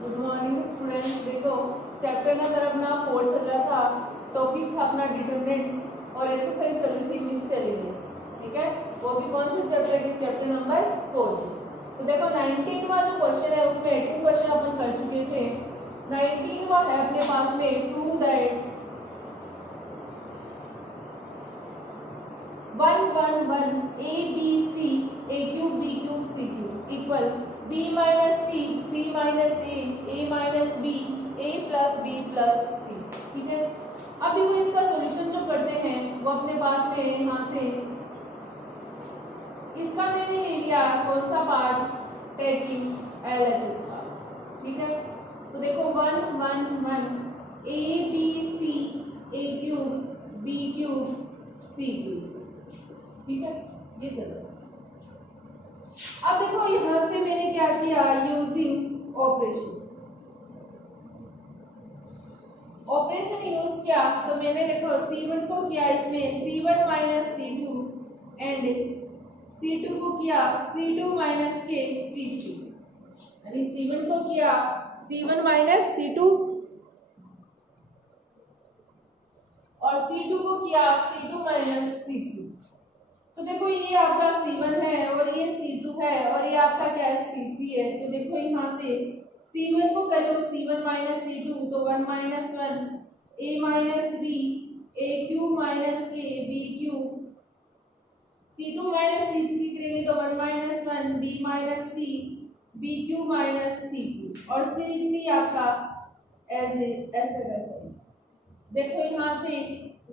Good morning students. देखो chapter number अपना 4 चल रहा था। टॉपिक था अपना डिटरमिनेंट्स और एक्सरसाइज चल रही थी मिससेलेनियस। ठीक है, वो भी कौन से चैप्टर के? Chapter number 4। तो देखो 19वां जो क्वेश्चन है उसमें 18 क्वेश्चन अपन कर चुके थे। 19वां है अपने पास में prove that 1 1 1 a b c a cube b cube c cube equal b minus c minus a minus b a plus b plus c। ठीक है, अब देखो इसका सॉल्यूशन जो करते हैं वो अपने पास में यहाँ से इसका मैंने ले लिया कौन सा पार्ट? टेकिंग LHS का। ठीक है, तो देखो 1 1 1 a b c a cube b cube c cube. ठीक है, ये चल रहा है। अब देखो यहां से मैंने क्या किया? यूजिंग ऑपरेशन यूज किया। तो मैंने देखो C1 को किया इसमें C1 minus C2 and C2 को किया C2 माइनस के C3, यानी C1 को किया C1 माइनस C2 और C2 को किया C2 माइनस C3। तो देखो ये आपका C1 है और ये C2 है और ये आपका क्या है? C3 है। तो देखो यहाँ से C1 को करो C1 माइनस C2 तो 1 minus 1 a minus b a cube minus के b cube, C2 minus C3 करेंगे तो 1 minus 1 b minus c b cube minus c cube और C3 आपका ऐसे देखो यहाँ से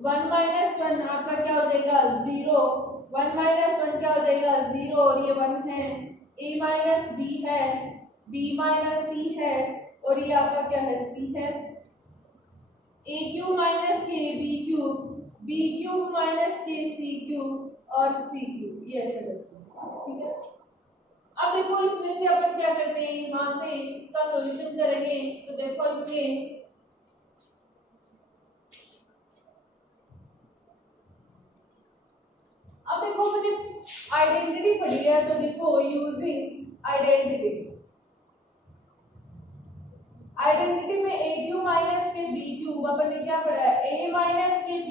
1 माइनस 1 आपका क्या हो जाएगा? 0। 1 माइनस 1 क्या हो जाएगा? 0 और ये 1 है। a माइनस b है, b माइनस c है और ये आपका क्या है? c है। a क्यूब माइनस के b cube, b cube minus के c क्यूब और c क्यूब, ये ऐसे करते। ठीक है, अब देखो इसमें से अपन क्या करते हैं? यहाँ से इसका सॉल्यूशन करेंगे। तो देखो इसमें अब देखो मुझे आइडेंटिटी पढ़ी है। तो देखो यूजिंग आइडेंटिटी में a क्यूब माइनस के b क्यूब अपन ने क्या पढ़ा है? a माइनस के b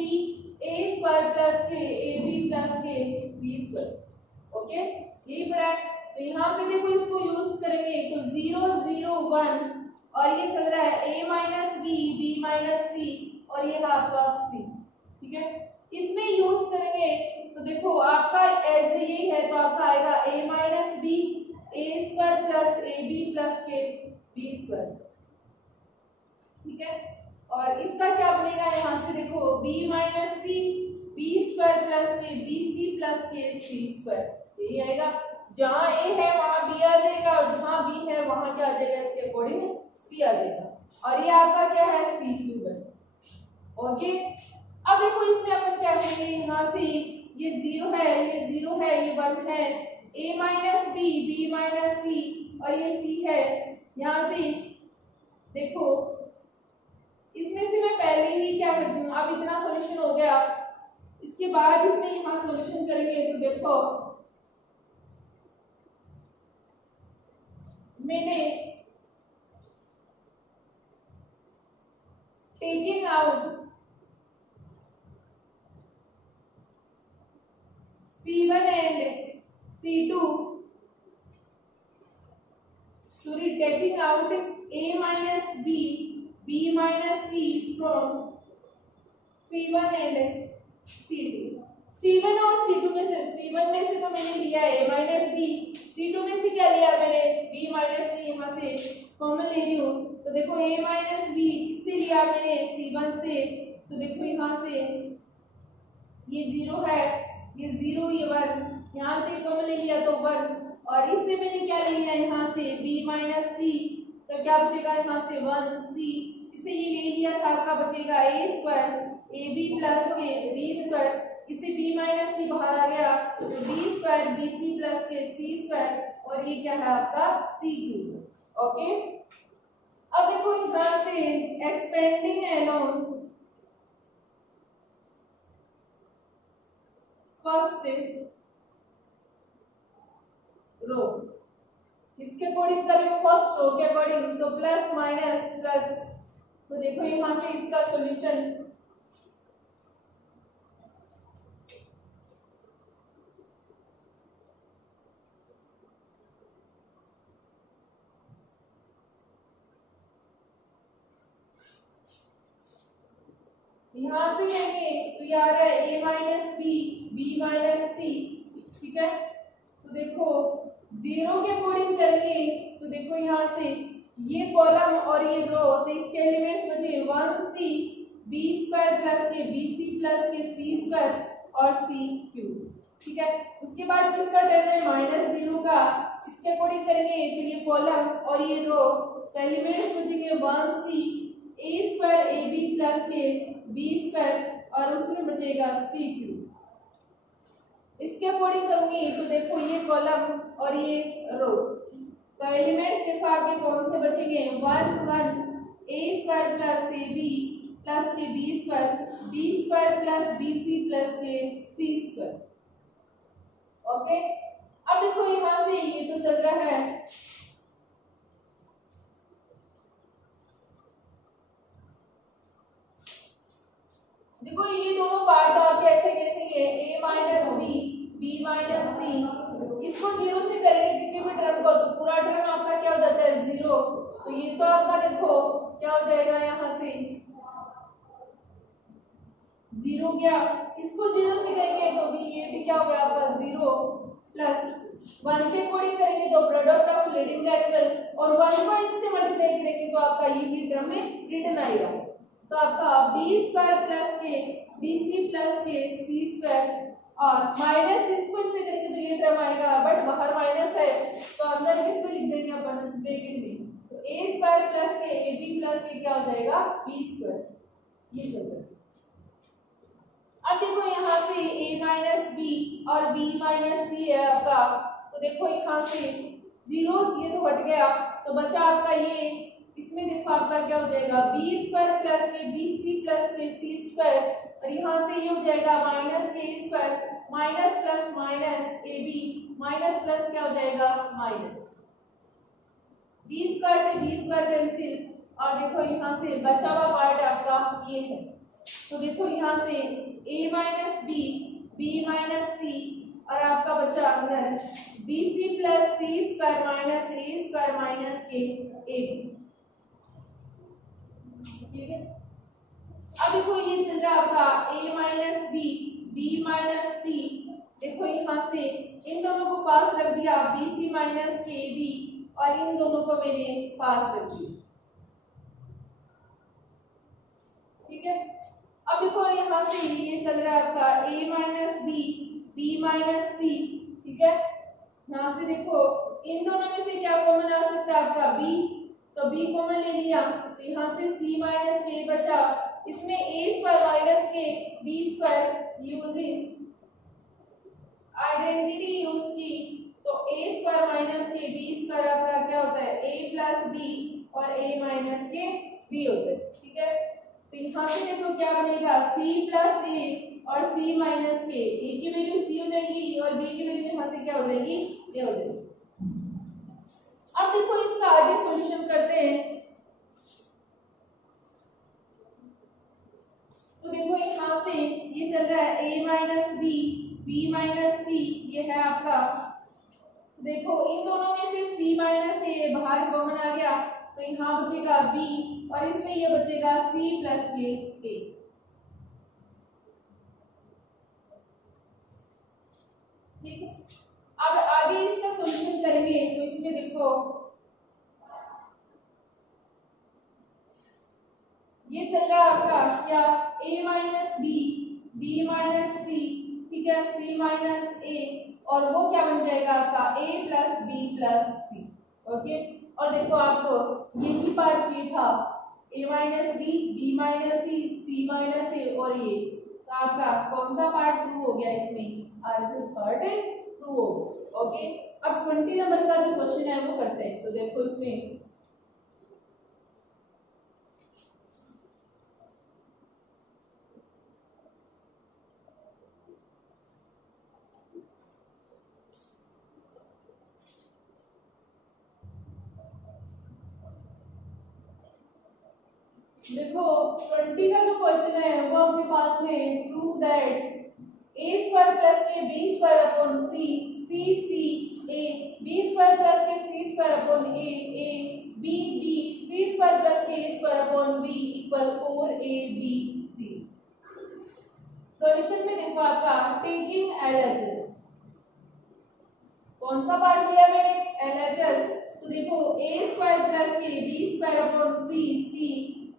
a स्क्वायर प्लस के a b plus k b square. Okay, यही पढ़ा है। तो यहाँ से देखो इसको यूज करेंगे तो 0 0 1 और ये चल रहा है a minus b minus c और ये है आपका c। ठीक है, इसमें यूज करेंगे तो देखो आपका एज यही है तो आपका आएगा a minus b a square plus a b plus k b square. ठीक है, और इसका क्या बनेगा? यहाँ से देखो b minus c b square plus k b c plus k c square, यही आएगा। जहाँ a है वहां b आ जाएगा और जहाँ b है वहां क्या आ जाएगा? इसके अकॉर्डिंग c आ जाएगा और ये आपका क्या है? c क्यूब है। ओके, अब देखो इसमें अपन क्या करेंगे? यहाँ से ये 0 है, ये 0 है, ये 1 है, a minus b minus c और ये c है। यहाँ से देखो इसमें से मैं पहले ही क्या कर दूं? अब इतना सॉल्यूशन हो गया, इसके बाद इसमें यहाँ सॉल्यूशन करेंगे। तो देखो मैंने taking out C1 and C2, sorry, taking out a minus b minus c from C1 and C2। C1 और C2 में से C1 में से तो मैंने लिया a माइनस b, C2 में से क्या लिया मैंने? b माइनस c, यहाँ से कॉमन ले रही हूँ। तो देखो a माइनस b किससे लिया मैंने? C1 से। तो देखो यहाँ से ये 0 है, ये 0, ये 1, यहाँ से कॉमन ले लिया तो 1 और इससे मैंने क्या ले लिया? यहाँ से b माइनस c, तो क्या बचेगा? यहाँ से 1c, इसे ये ले लिया था, आपका बचेगा a square a B plus के बी स्क्वायर, इसे b माइनस सी बाहर आ गया तो बी स्क्वायर बी सी प्लस के सी स्क्वायर और ये क्या है आपका? सी क्यूब। ओके, अब देखो यहाँ से एक्सपेंडिंग अलोंग फर्स्ट रो, किस किसके अकॉर्डिंग कर रही हूँ, फर्स्ट रो के अकॉर्डिंग, तो प्लस माइनस प्लस, तो देखो यहाँ से इसका सॉल्यूशन यहां से लेंगे तो ये आ रहा है a minus B, B minus C, ठीक है। तो देखो जीरो के अकॉर्डिंग करेंगे तो देखो यहाँ से ये कॉलम और ये रो, तो इसके एलिमेंट्स बचे 1c बी स्क्वायर प्लस के बी सी प्लस के सी स्क्वायर और सी क्यूब, ठीक है। उसके बाद किसका टर्न है, माइनस जीरो का, इसके अकॉर्डिंग करेंगे तो ये कॉलम और ये रो, तो एलिमेंट्स बचेंगे 1c a square a B plus के बी स्क्वायर और उसमें बचेगा सी क्यूब। इसके अकॉर्डिंग करूंगी तो देखो ये कॉलम और ये रो, तो एलिमेंट्स देखो आपके कौन से बचेंगे, 1 1 A square plus A B plus के बी स्क्वायर प्लस बी सी प्लस के सी स्क्वायर, ओके। अब देखो यहाँ से ये तो चल रहा है, देखो ये दोनों पार्ट आप कैसे कैसे a minus B, B minus C, इसको जीरो से करेंगे किसी भी टर्म को तो पूरा टर्म आपका क्या हो जाता है, जीरो। तो ये तो आपका देखो क्या हो जाएगा, यहाँ से जीरो क्या, इसको जीरो से करेंगे तो भी ये भी क्या हो गया आपका जीरो, प्लस 1 के अकॉर्डिंग करेंगे तो प्रोडक्ट ऑफ लीडिंग एंगल और 1 को इनसे मल्टीप्लाई करेंगे तो आपका ये भी टर्म में रिटर्न आएगा। तो आपका बी स्क्वायर प्लस के बी सी प्लस के सी स्क्वायर और माइनस इसको इससे करेंगे तो ये टर्म आएगा, बट बाहर माइनस है तो अंदर किसको लिख देंगे अपन, ब्रैकेट में, तो ए स्क्वायर प्लस के ए बी प्लस के क्या हो जाएगा, बी स्क्वायर, ये चल जाएगा। अब देखो यहाँ से a माइनस बी और b माइनस सी है आपका, तो देखो यहाँ से जीरो ये तो हट गया तो बचा आपका ये, इसमें देखो आपका क्या हो जाएगा, बी स्क्वायर प्लस के बी सी प्लस के सी स्क्वायर और यहाँ से ये हो जाएगा minus k square minus plus minus a b minus plus क्या हो जाएगा, माइनस बी स्क्वायर से बी स्क्वायर कैंसिल और देखो यहाँ से बचा हुआ पार्ट आपका ये है। तो देखो यहाँ से a minus B, B minus C और आपका बचा अंदर B C plus C square minus A square minus के ए बी, ठीक है। अब देखो ये चल रहा है आपका a minus B, B minus C, देखो यहाँ से इन दोनों को पास रख दिया, बी सी माइनस के बी और इन दोनों को मैंने पास रख दिया, ठीक है। अब देखो यहाँ से ये चल रहा है आपका a minus B, B minus C, ठीक है। यहाँ से देखो इन दोनों में से क्या कॉमन आ सकता है आपका b, तो b कॉमन ले लिया तो यहाँ से c माइनस के बचा, इसमें a स्क्वायर माइनस के b square using identity use की, तो a स्क्वायर माइनस के b स्क्वायर आपका क्या होता है, a प्लस b और a माइनस के b होता है, ठीक है। तो यहाँ से देखो क्या बनेगा, c प्लस a और c माइनस के, a की वैल्यू c हो जाएगी और b की वैल्यू यहाँ से क्या हो जाएगी, a हो जाएगी। अब देखो इसका आगे सॉल्यूशन करते हैं, तो देखो यहाँ से ये चल रहा है a minus B, B minus C, ये है आपका, तो देखो इन दोनों में से c माइनस a बाहर कॉमन आ गया तो यहाँ बचेगा b और इसमें ये बचेगा c प्लस के a, ठीक है। अब आगे इसका सॉल्यूशन करेंगे तो इसमें देखो ये चल रहा है आपका क्या, a minus B, B minus C, ठीक है, c माइनस a और वो क्या बन जाएगा आपका a plus B plus c, okay. और देखो आपको यही पार्ट चाहिए था, a minus B, B minus c, c minus a और ये, तो आपका कौन सा पार्ट ट्रू हो गया, इसमें RHS पार्ट ट्रू हो गया, ओके। अब 20 नंबर का जो क्वेश्चन है वो करते हैं, तो देखो इसमें देखो 20 का जो क्वेश्चन है वो अपने पास में prove that a square plus k b square upon c c c a b square plus k c square upon a b b c square plus के a square upon b equal 4abc। Solution में देखो आपका taking LHS, कौन सा part लिया मैंने LHS, तो देखो a square plus k b square upon c c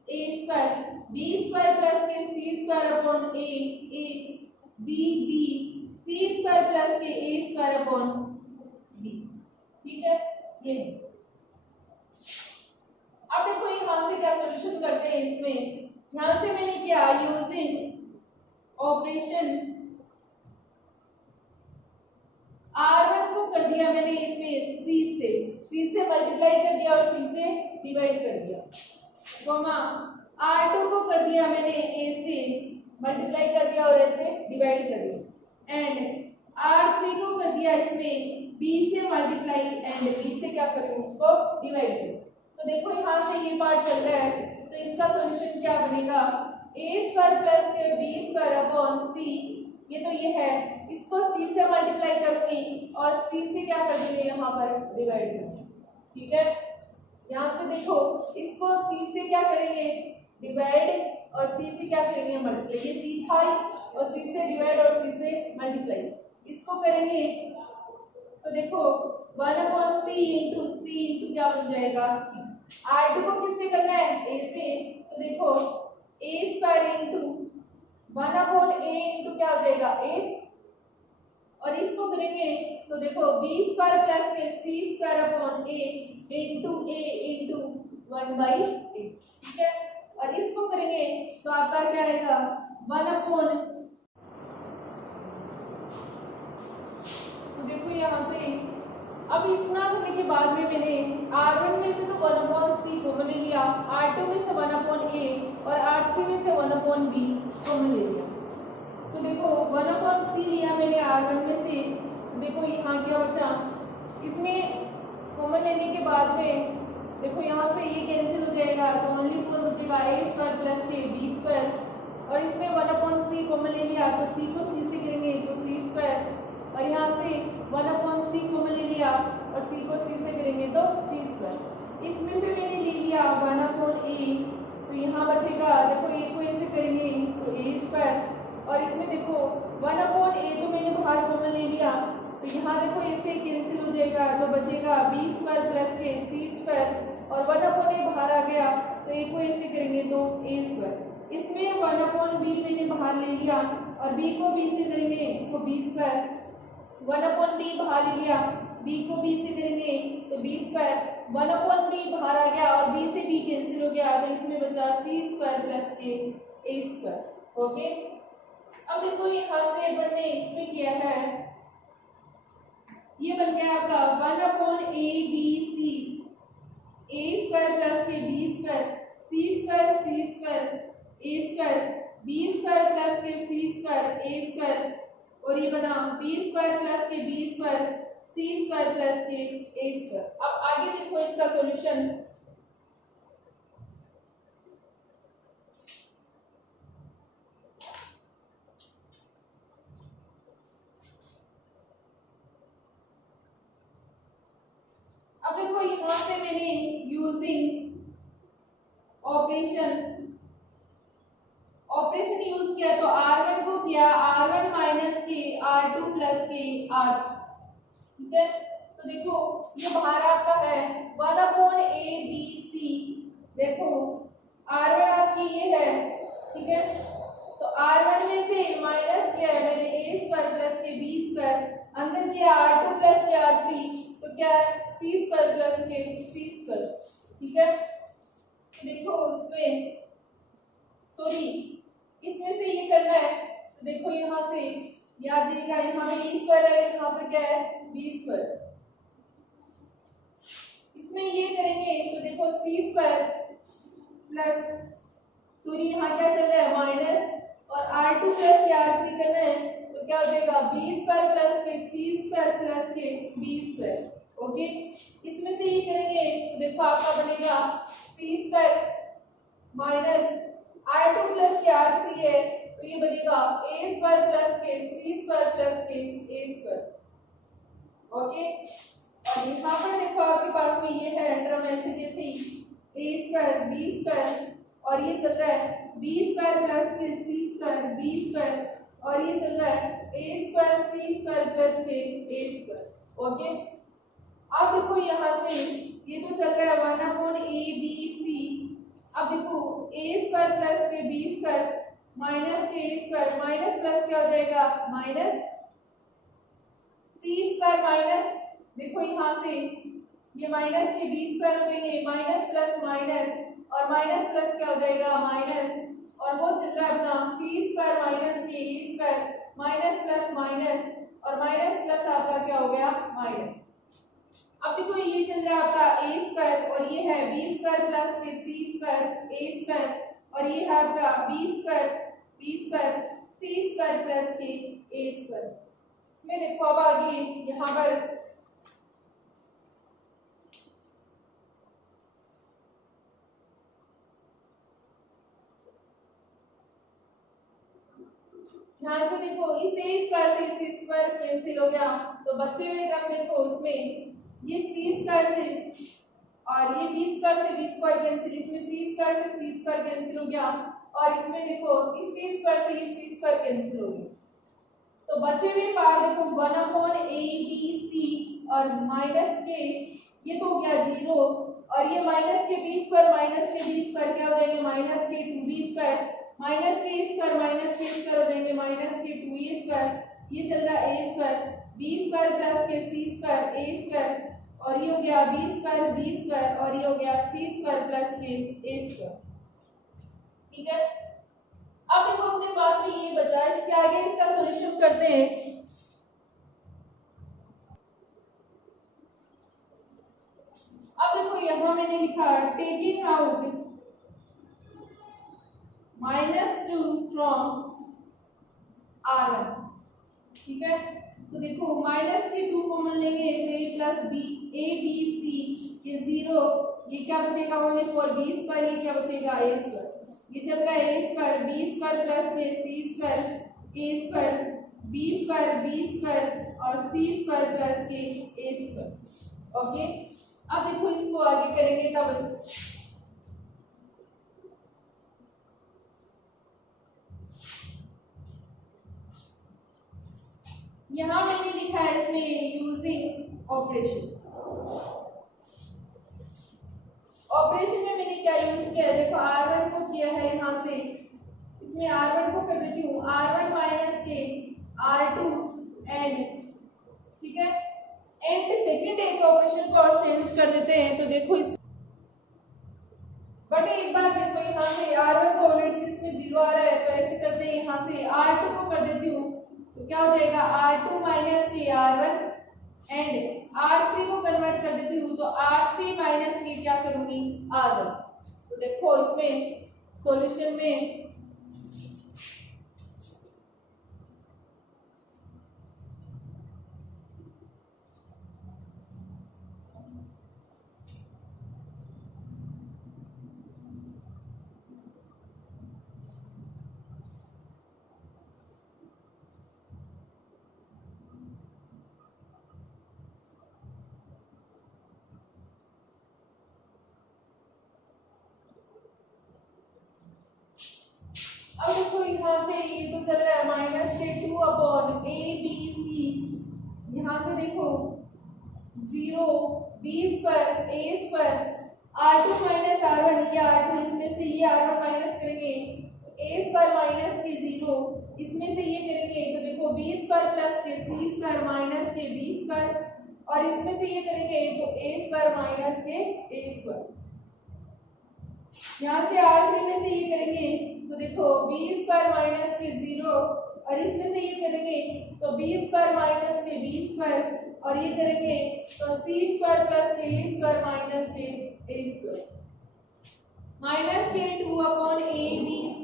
a square b square plus k c square upon a b b c square plus के a स्क्वायर अपॉन b। ठीक है, ये अब देखो यहाँ से क्या सॉल्यूशन करते हैं इसमें, यहाँ से मैंने किया यूजिंग ऑपरेशन R1 को कर दिया मैंने इसमें C से मल्टीप्लाई कर दिया और C से डिवाइड कर दिया, कॉमा R2 को कर दिया मैंने A से मल्टीप्लाई कर दिया और A से डिवाइड कर दिया, एंड R3 को कर दिया इसमें B से मल्टीप्लाई एंड B से क्या करें उसको डिवाइड करें। तो देखो यहाँ से ये पार्ट चल रहा है, तो इसका सॉल्यूशन क्या बनेगा, a square plus k b square upon c, ये तो ये है, इसको c से मल्टीप्लाई करूंगी और c से क्या कर देंगे यहाँ पर डिवाइड करेंगे। ठीक है, यहाँ से देखो इसको c से क्या करेंगे डिवाइड और c से क्या करेंगे मल्टीप्लाई, ये c था और c से डिवाइड और c से मल्टीप्लाई, इसको करेंगे तो देखो 1/c इंटू c इंटू क्या बन जाएगा c। R2 को किससे करना है a से, तो देखो a square into 1/a into क्या हो जाएगा a, और इसको करेंगे तो देखो b square plus k c square upon a into 1/a। ठीक है, और इसको करेंगे तो आपका क्या आएगा 1/, तो देखो यहाँ से अब इतना करने के बाद में मैंने R1 में से तो 1/c कॉमन ले लिया, R2 में से 1/a और R3 में से 1/b कॉमन ले लिया, तो देखो 1/c लिया मैंने R1 में से, तो देखो यहाँ क्या बचा, इसमें कॉमन लेने के बाद में देखो यहाँ से ये कैंसिल हो जाएगा, तो ओनली 4 बचेगा a square plus k b square, और इसमें 1/c कॉमन ले लिया तो c को c से करेंगे तो c स्क्वायर, और यहाँ से 1/c कॉमन ले लिया और c को c से करेंगे तो c स्क्वायर, इसमें से मैंने ले लिया 1/a, तो यहाँ बचेगा देखो a को a से करेंगे तो a स्क्वायर, और इसमें देखो 1/a तो मैंने बाहर कॉमन ले लिया, तो यहाँ देखो a से कैंसिल हो जाएगा तो बचेगा b square plus k c square, और 1/a बाहर आ गया तो a को a से करेंगे तो a स्क्वायर, इसमें 1/b मैंने बाहर ले लिया और b को b से करेंगे तो b स्क्वायर, 1/b बाहर ले लिया, b को b से करेंगे तो b स्क्वायर, 1/b बाहर आ गया और b से b कैंसिल हो गया, तो इसमें बचा c स्क्वायर प्लस के a स्क्वायर। ओके, अब देखो यहाँ से अपन ने इसमें किया है, ये बन गया आपका 1/abc, a square plus k b square, c square a square, b square plus k c square a square, और ये बना b square plus k b square c square plus के a स्क्वायर। अब आगे देखो इसका सॉल्यूशन, अब देखो यहाँ से मैंने यूजिंग ऑपरेशन यूज किया, तो R1 को किया R1 माइनस के R2 प्लस के R3। ठीक है, तो देखो ये बाहर आपका है 1/abc, देखो R1 आपकी ये है, ठीक है, तो R1 में से माइनस किया है मैंने a square plus k b square, अंदर किया R2 प्लस के R3, तो क्या है c square plus k c square. ठीक है, देखो इसमें सॉरी इसमें से ये करना है, तो देखो यहाँ से ये आ जाएगा, यहाँ पे e स्क्वायर है, यहाँ पर क्या है b स्क्वायर, इसमें ये करेंगे तो देखो c स्क्वायर प्लस सॉरी यहाँ क्या चल रहा है माइनस, और R2 प्लस के R3 करना है, तो क्या हो जाएगा b square plus k c square plus k b square. Okay, इसमें से ये करेंगे तो देखो आपका बनेगा c square minus r2 plus के r3 है तो ये बनेगा a square plus k c square plus के a स्क्वायर। ओके, और यहाँ पर देखो आपके पास में ये है टर्म ऐसे कैसे ही a स्क्वायर b स्क्वायर और ये चल रहा है b square plus k c square b square और ये चल रहा है a square c square plus के a स्क्वायर। ओके, अब देखो यहाँ से ये तो चल रहा है 1/a/b/c। अब देखो a square plus k b square minus के a स्क्वायर माइनस प्लस क्या हो जाएगा माइनस c स्क्वायर माइनस देखो यहाँ से ये माइनस के b स्क्वायर हो जाएंगे माइनस प्लस माइनस और माइनस प्लस क्या हो जाएगा माइनस और वो चल रहा है अपना c स्क्वायर माइनस के a square minus plus minus और माइनस प्लस आपका क्या हो गया माइनस। अब देखो ये चल रहा है आपका a स्क्वायर और ये है b square plus k c square a square और ये है आपका b square c square plus के a स्क्वायर। इसमें देखो अब आगे यहाँ पर ध्यान से देखो इस a स्क्वायर से इस स्क्वायर कैंसिल हो गया तो बचे हुए टर्म देखो इसमें ये c स्क्वायर से और ये b स्क्वायर से b स्क्वायर कैंसिल इसमें c स्क्वायर से c स्क्वायर कैंसिल हो गया और इसमें देखो इस c स्क्वायर से इस c स्क्वायर कैंसिल हो गया तो बचे हुए पार्ट देखो 1/a/b/c और माइनस के ये तो हो गया 0 और ये माइनस के b स्क्वायर माइनस के b स्क्वायर क्या हो जाएंगे माइनस के 2b square minus k square minus k square हो जाएंगे माइनस के 2a स्क्वायर ये चल रहा है a square b square plus k c square a square और ये हो गया b स्क्वायर और ये हो गया c स्क्वायर प्लस के a स्क्वायर। ठीक है, अब देखो अपने पास में ये बचा है इसके आगे इसका सॉल्यूशन करते हैं। अब देखो यहाँ मैंने लिखा टेकिंग आउट -2 फ्रॉम r1। ठीक है, तो देखो माइनस के 2 कॉमन लेंगे तो a plus b a b c ये 0 ये क्या बचेगा 1/4 b स्क्वायर ये क्या बचेगा a स्क्वायर ये चल रहा है a square b square plus k c square a square b square और c स्क्वायर प्लस के a स्क्वायर। ओके, अब देखो इसको आगे करेंगे तब यहाँ मैंने लिखा है इसमें यूजिंग ऑपरेशन में मैंने क्या यूज किया है देखो r1 को किया है यहाँ से इसमें r1 को कर देती हूँ r1 माइनस के r2 एंड ठीक है एंड सेकेंड एक ऑपरेशन को और चेंज कर देते हैं तो देखो इस बट एक बार देखो यहाँ से r1 तो ऑलरेडी इसमें 0 आ रहा है तो ऐसे करते हैं यहाँ से r2 को कर देती हूँ तो क्या हो जाएगा r2 माइनस के r1 एंड r3 को कन्वर्ट कर देती हूँ तो r3 माइनस के क्या करूंगी r1। तो देखो इसमें सॉल्यूशन में अब देखो यहाँ से ये तो चल रहा है माइनस के 2/a/b/c यहाँ से देखो 0 b square a square r2 minus r1 ये r2 इसमें से ये r1 माइनस करेंगे a स्क्वायर माइनस के 0 इसमें से ये करेंगे तो देखो b square plus k c square minus के b स्क्वायर और इसमें से ये करेंगे तो a स्क्वायर माइनस के a स्क्वायर यहाँ से r3 में से ये करेंगे तो देखो b स्क्वायर माइनस के 0 और इसमें से ये करेंगे तो b स्क्वायर माइनस के b स्क्वायर और ये करेंगे तो c स्क्वायर प्लस के a स्क्वायर माइनस के a स्क्वायर माइनस के 2/a/b/c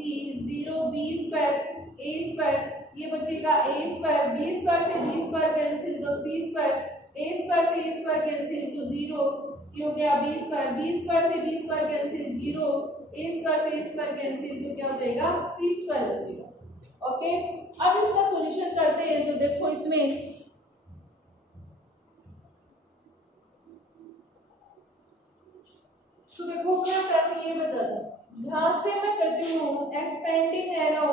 0 b square a square ये बचेगा a स्क्वायर b स्क्वायर से b स्क्वायर कैंसिल तो c स्क्वायर ए स्क्वायर से ए स्क्वायर कैंसिल तो 0, ये हो गया बी स्क्वायर से बी स्क्वायर कैंसिल 0, ए स्क्वायर से ए स्क्वायर कैंसिल तो क्या हो जाएगा सी स्क्वायर बचेगा। ओके, अब इसका सॉल्यूशन करते हैं। तो देखो इसमें तो देखो क्या टर्म ये बचा था, यहां से मैं करती हूँ एक्सपेंडिंग एरो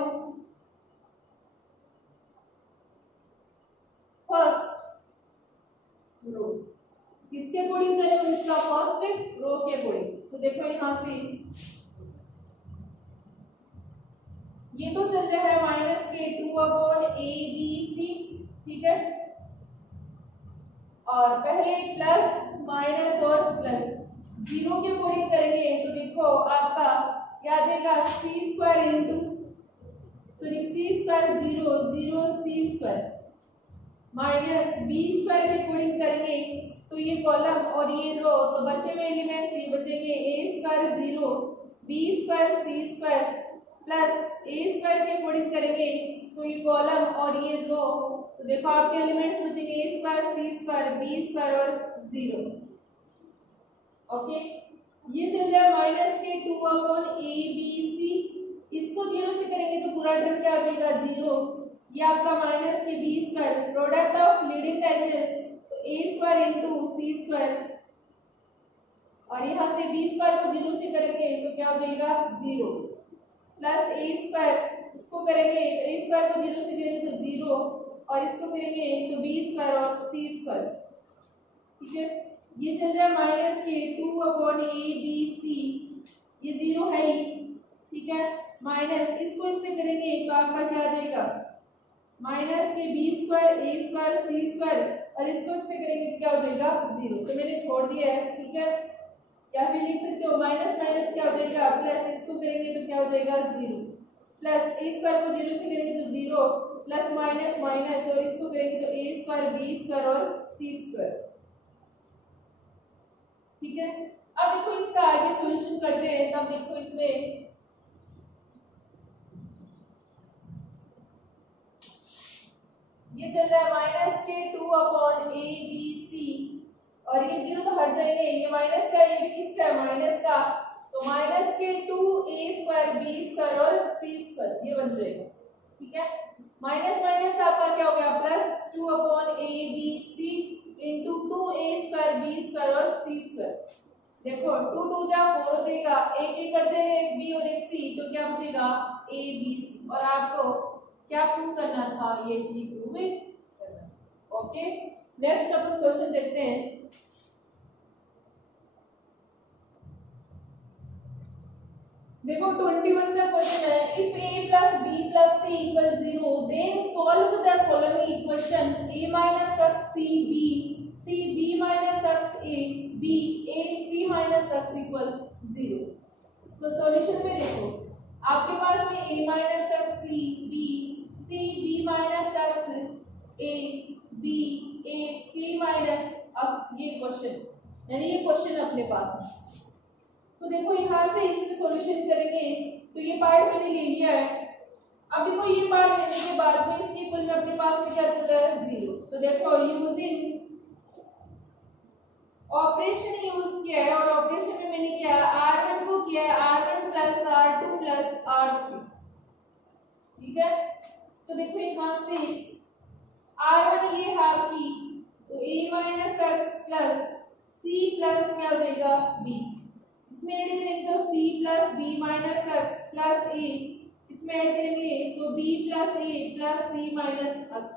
फर्स्ट रो, किसके अकॉर्डिंग करें इसका फर्स्ट रो के अकॉर्डिंग। तो देखो यहां से ये तो चल रहा है माइनस के 2/ABC, ठीक है, और पहले प्लस माइनस और प्लस 0 के अकॉर्डिंग करेंगे तो देखो आपका क्या आ जाएगा C square into sorry C square 0 0 C square minus B square के अकॉर्डिंग करेंगे तो ये कॉलम और ये रो, तो बचे हुए एलिमेंट्स ये बचेंगे ए स्क्वायर 0 बी स्क्वायर सी स्क्वायर प्लस ए स्क्वायर के अकॉर्डिंग करेंगे तो ये कॉलम और ये रो, तो देखो आपके एलिमेंट्स बचेंगे ए स्क्वायर सी स्क्वायर बी स्क्वायर और 0। ओके, ये चल रहा है माइनस के 2/ABC, इसको 0 से करेंगे तो पूरा टर्म क्या आ जाएगा 0, ये आपका माइनस के B square product of leading angle तो a square into c square, और यहाँ से बी स्क्वायर को 0 से करेंगे तो क्या हो जाएगा 0 प्लस ए स्क्वायर, इसको करेंगे ए स्क्वायर को 0 से करेंगे तो 0 और इसको करेंगे तो बी स्क्वायर और सी स्क्वायर, ठीक है। ये चल रहा है माइनस के 2/ABC, ये 0 है ही, ठीक है, माइनस इसको इससे करेंगे तो आपका क्या आ जाएगा माइनस के बी स्क्वायर ए स्क्वायर सी स्क्वायर, और इसको इससे करेंगे तो क्या हो जाएगा 0, तो मैंने छोड़ दिया है, ठीक है, या फिर लिख सकते हो माइनस माइनस क्या हो जाएगा प्लस, इसको करेंगे तो क्या हो जाएगा 0 प्लस ए स्क्वायर को 0 से करेंगे तो 0 प्लस माइनस माइनस और इसको करेंगे तो ए स्क्वायर बी स्क्वायर और सी स्क्वायर, ठीक है। अब देखो इसका आगे सॉल्यूशन करते हैं, तब देखो इसमें ये चल रहा है माइनस के 2/ABC और ये 0 तो हट जाएंगे, ये माइनस का ये भी किसका है माइनस का, तो माइनस के 2a स्क्वायर b स्क्वायर और c स्क्वायर ये बन जाएगा, ठीक है। माइनस माइनस आपका क्या हो गया plus 2/ABC into 2a square b square और c स्क्वायर, देखो 2 2 जा 4 हो जाएगा, एक एक कट जाएगा, एक b और एक c, तो क्या बचेगा abc, और आपको क्या प्रूव करना था ये भी प्रूव करना। ओके, नेक्स्ट अपन क्वेश्चन देखते हैं। देखो 21 का क्वेश्चन है, if a plus b plus c equals 0 then solve the following equation a minus x c b c b minus x a b a c minus x equals 0। तो solution में देखो आपके पास में a minus x c b c b minus x a b a c minus x, ये question यानी ये question अपने पास है। तो देखो यहाँ से इसमें सॉल्यूशन करेंगे तो ये पार्ट मैंने ले लिया है। अब देखो ये पार्ट लेने के बाद में इसके इक्वल में अपने पास में क्या चल रहा है 0। तो देखो यूजिंग ऑपरेशन यूज किया है और ऑपरेशन में मैंने क्या r1 को किया है r1 plus r2 plus r3, ठीक है। तो देखो यहाँ से r1 ये है आपकी तो a minus x plus c plus क्या हो जाएगा b, इसमें ऐड करेंगे तो c plus b minus x plus a, इसमें ऐड करेंगे तो b plus a plus c minus x,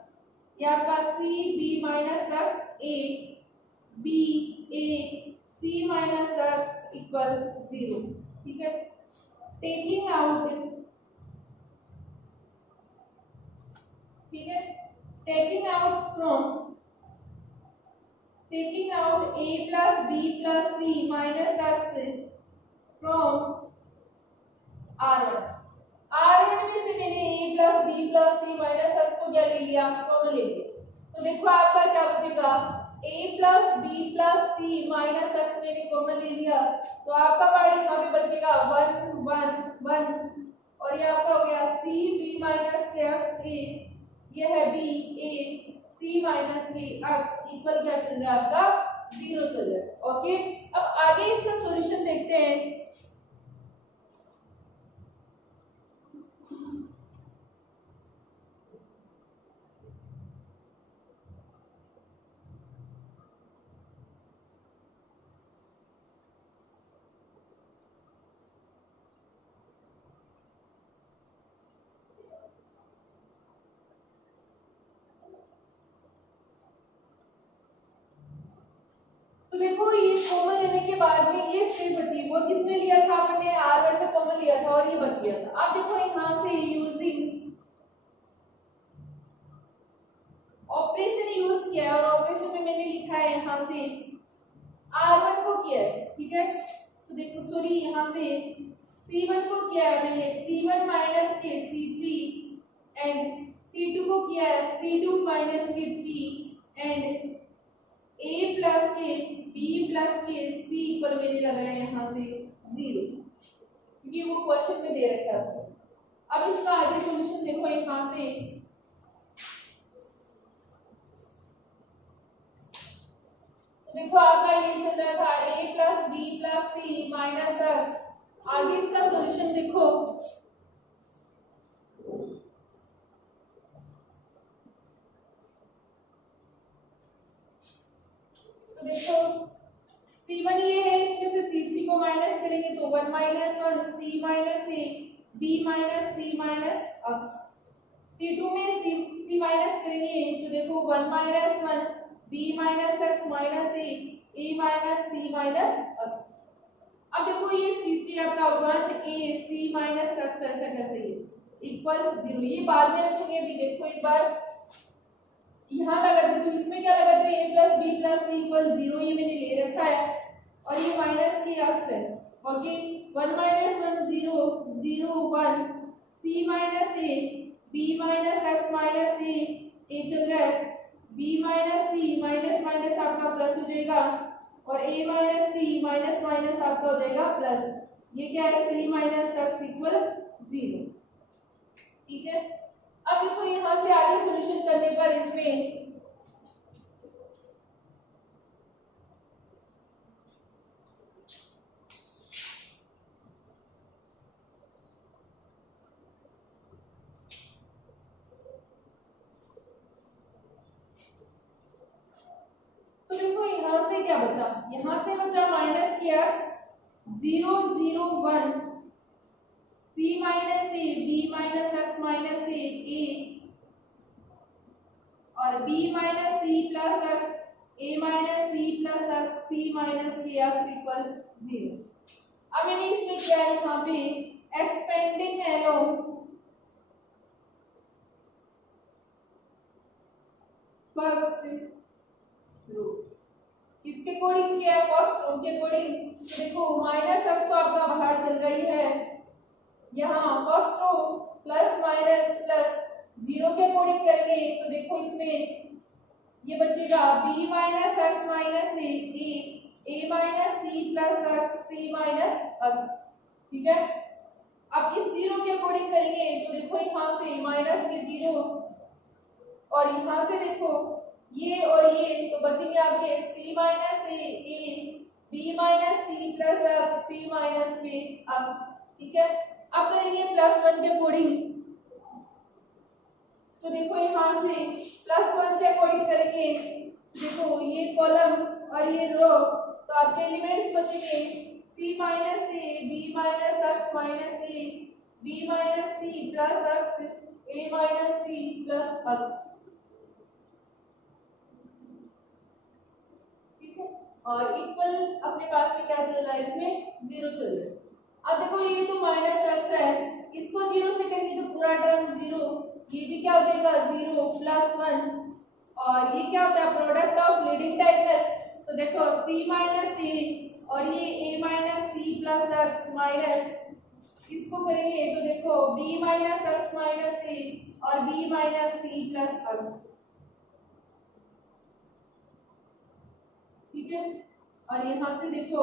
ये आपका c b minus x a b a c minus x equal 0, ठीक है। टेकिंग आउट, ठीक है, taking out from taking out a plus b plus c minus x from r1, r1 में से मैंने a plus b plus c minus x को क्या ले लिया कॉमन ले लिया, तो देखो आपका क्या बचेगा a plus b plus c minus x मैंने कॉमन ले लिया, तो आपका पार्ट यहाँ पे बचेगा 1 1 1 और ये आपका हो गया c b minus x a, ये है b a c माइनस के x इक्वल क्या चल रहा है आपका 0 चल रहा है। ओके, अब आगे इसका सॉल्यूशन देखते हैं। तो देखो ये कॉमन लेने के बाद में ये स्टेप बची, वो किसमें लिया था आपने R1 में कॉमन लिया था और ये बच गया था। आप देखो यहाँ से यूजिंग ऑपरेशन यूज किया है और ऑपरेशन में मैंने लिखा है यहाँ से R1 को किया है, ठीक है। तो देखो सॉरी यहाँ से C1 को किया है मैंने C1 माइनस के C3 एंड C2 को किया है C2 माइनस के 3 and A plus k B plus k C equal मैंने लगाया यहाँ से 0, क्योंकि वो क्वेश्चन में दे रखा था। अब इसका आगे सॉल्यूशन देखो यहाँ से तो देखो आपका ये चल रहा था A plus B plus C minus x। आगे इसका सॉल्यूशन देखो तो देखो C1 ये है, इसमें से C3 को माइनस करेंगे तो 1 minus 1 C minus A B minus C minus x। C2 में C3 माइनस करेंगे तो देखो 1 minus 1 B minus x minus A minus C minus x। अब देखो ये C3 आपका 1A C माइनस x ऐसा कैसे इक्वल 0, ये बाद में रखेंगे। अभी देखो एक बार यहाँ लगा दे तो इसमें क्या लगा दो A plus B plus C equal 0, ये मैंने ले रखा है और ये माइनस की x है। Okay, 1 minus 1 0 0 1 C minus A B minus x minus A चल रहा है B minus C minus minus आपका प्लस हो जाएगा और A minus C minus minus आपका हो जाएगा प्लस। ये क्या है C माइनस x इक्वल 0, ठीक है। अब इसको यहाँ से आगे सॉल्यूशन करने पर इसमें तो देखो यहाँ से क्या बचा, यहाँ से बचा माइनस की x 0 0 1 C minus A B minus x minus A और B minus C plus x A minus C plus x C minus के x इक्वल 0। अब मैंने इसमें क्या है यहाँ पे एक्सपेंडिंग अलोंग फर्स्ट रो, किसके अकॉर्डिंग किया है फर्स्ट रो के अकॉर्डिंग। तो देखो माइनस x तो आपका बाहर चल रही है, यहाँ first row plus minus plus 0 के अकॉर्डिंग करेंगे तो देखो इसमें ये बचेगा B minus x minus A minus C plus x C minus x, ठीक है। अब इस 0 के अकॉर्डिंग करेंगे तो देखो यहाँ से माइनस के 0 और यहाँ से देखो ये और ये तो बचेंगे आपके C minus A B minus C plus x C minus के x, ठीक है। अब करेंगे प्लस 1 के अकॉर्डिंग तो देखो यहाँ से प्लस 1 के अकॉर्डिंग करेंगे, देखो ये कॉलम और ये रो तो आपके एलिमेंट्स बचेंगे C minus A B minus x minus A B minus C plus x A minus C plus x, ठीक है। और इक्वल अपने पास में क्या चल रहा है, इसमें 0 चल रहा है। अब देखो ये तो माइनस x है, इसको 0 से करेंगे तो पूरा टर्म 0, ये भी क्या हो जाएगा 0 प्लस 1 और ये क्या होता है प्रोडक्ट ऑफ लीडिंग डायगोनल। तो देखो C माइनस A और ये A minus C plus x minus इसको करेंगे तो देखो B minus x minus A और B minus C plus x, ठीक है। और यहाँ से देखो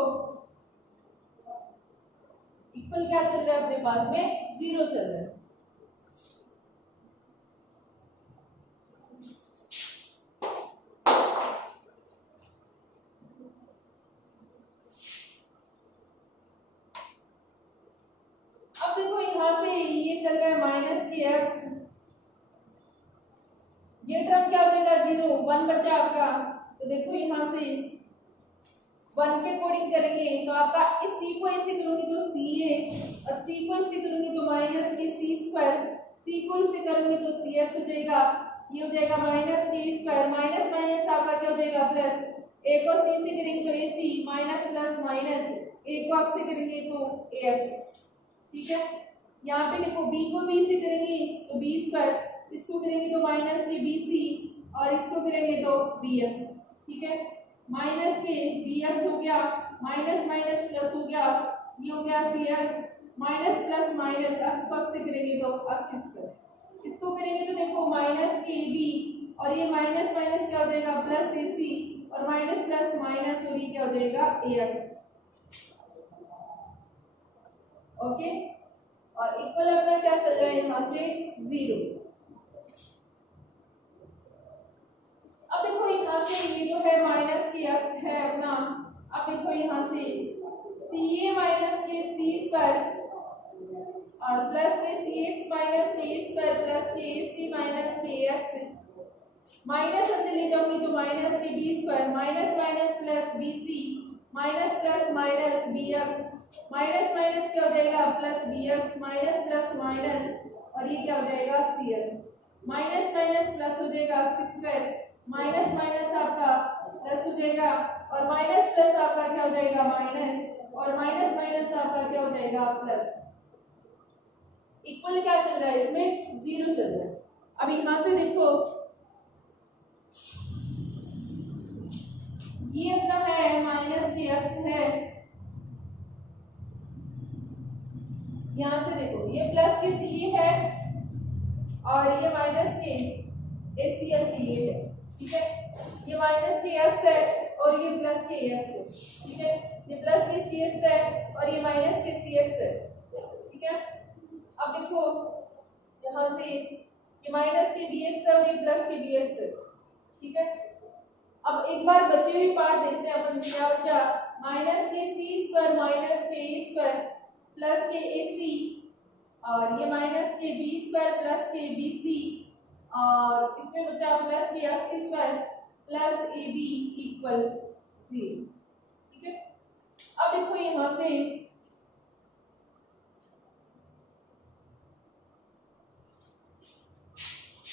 इक्वल क्या चल रहा है अपने पास में 0 चल रहा है। एक्स, ये टर्म क्या हो जाएगा 0, 1 बचा आपका। तो देखो यहाँ से 1 के अकॉर्डिंग करेंगे तो आपका इस c को ऐसे करूंगी तो ca, और c को ऐसे करूंगी तो माइनस के सी स्क्वायर, c को ऐसे करूंगी तो cx हो जाएगा, ये हो जाएगा minus k square, minus minus आपका क्या हो जाएगा प्लस, a को c से करेंगे तो ac, minus plus minus, a को x से करेंगे तो ax, ठीक है। यहाँ पे देखो b को b से करेंगे तो b स्क्वायर, इसको करेंगे तो माइनस के bc, और इसको करेंगे तो bx, ठीक है। माइनस के bx हो गया, माइनस माइनस प्लस हो गया, ये हो गया cx, minus plus minus, x को x से करेंगे तो x स्क्वायर, इसको करेंगे तो देखो माइनस के b, और ये माइनस माइनस क्या हो जाएगा प्लस ac, और माइनस प्लस माइनस, और ये क्या हो जाएगा ax, ओके। और इक्वल अपना क्या चल रहा है यहाँ से 0। अब देखो यहाँ से ये जो है माइनस के x है अपना, अब देखो यहाँ से ca माइनस के c स्क्वायर और प्लस के cx minus k square plus के ac माइनस के x, माइनस अंदर ले जाऊंगी तो माइनस के b square, minus minus plus bc, minus plus minus bx, minus minus क्या हो जाएगा plus bx, minus plus minus, और ये क्या हो जाएगा cx, माइनस माइनस प्लस हो जाएगा x स्क्वायर, माइनस माइनस आपका प्लस हो जाएगा, और माइनस प्लस आपका क्या हो जाएगा माइनस, और माइनस माइनस आपका क्या हो जाएगा प्लस। इक्वल क्या चल रहा है इसमें 0 चल रहा है। अब यहां से देखो ये अपना है माइनस के x है, यहां से देखो ये प्लस के c है और ये माइनस के ac या ca है, ठीक है। ये माइनस के x है और ये प्लस के x है, ठीक है। ये प्लस के cx है और ये माइनस के cx है, ठीक है। अब देखो यहाँ से ये माइनस के bx है और ये प्लस के bx है, ठीक है। अब एक बार बचे हुए पार्ट देखते हैं अपन, क्या बचा, माइनस के c स्क्वायर माइनस के a स्क्वायर प्लस के ac, और ये माइनस के b स्क्वायर प्लस के bc, और इसमें बचा प्लस के x square plus ab equal 0, ठीक है। अब देखो यहाँ से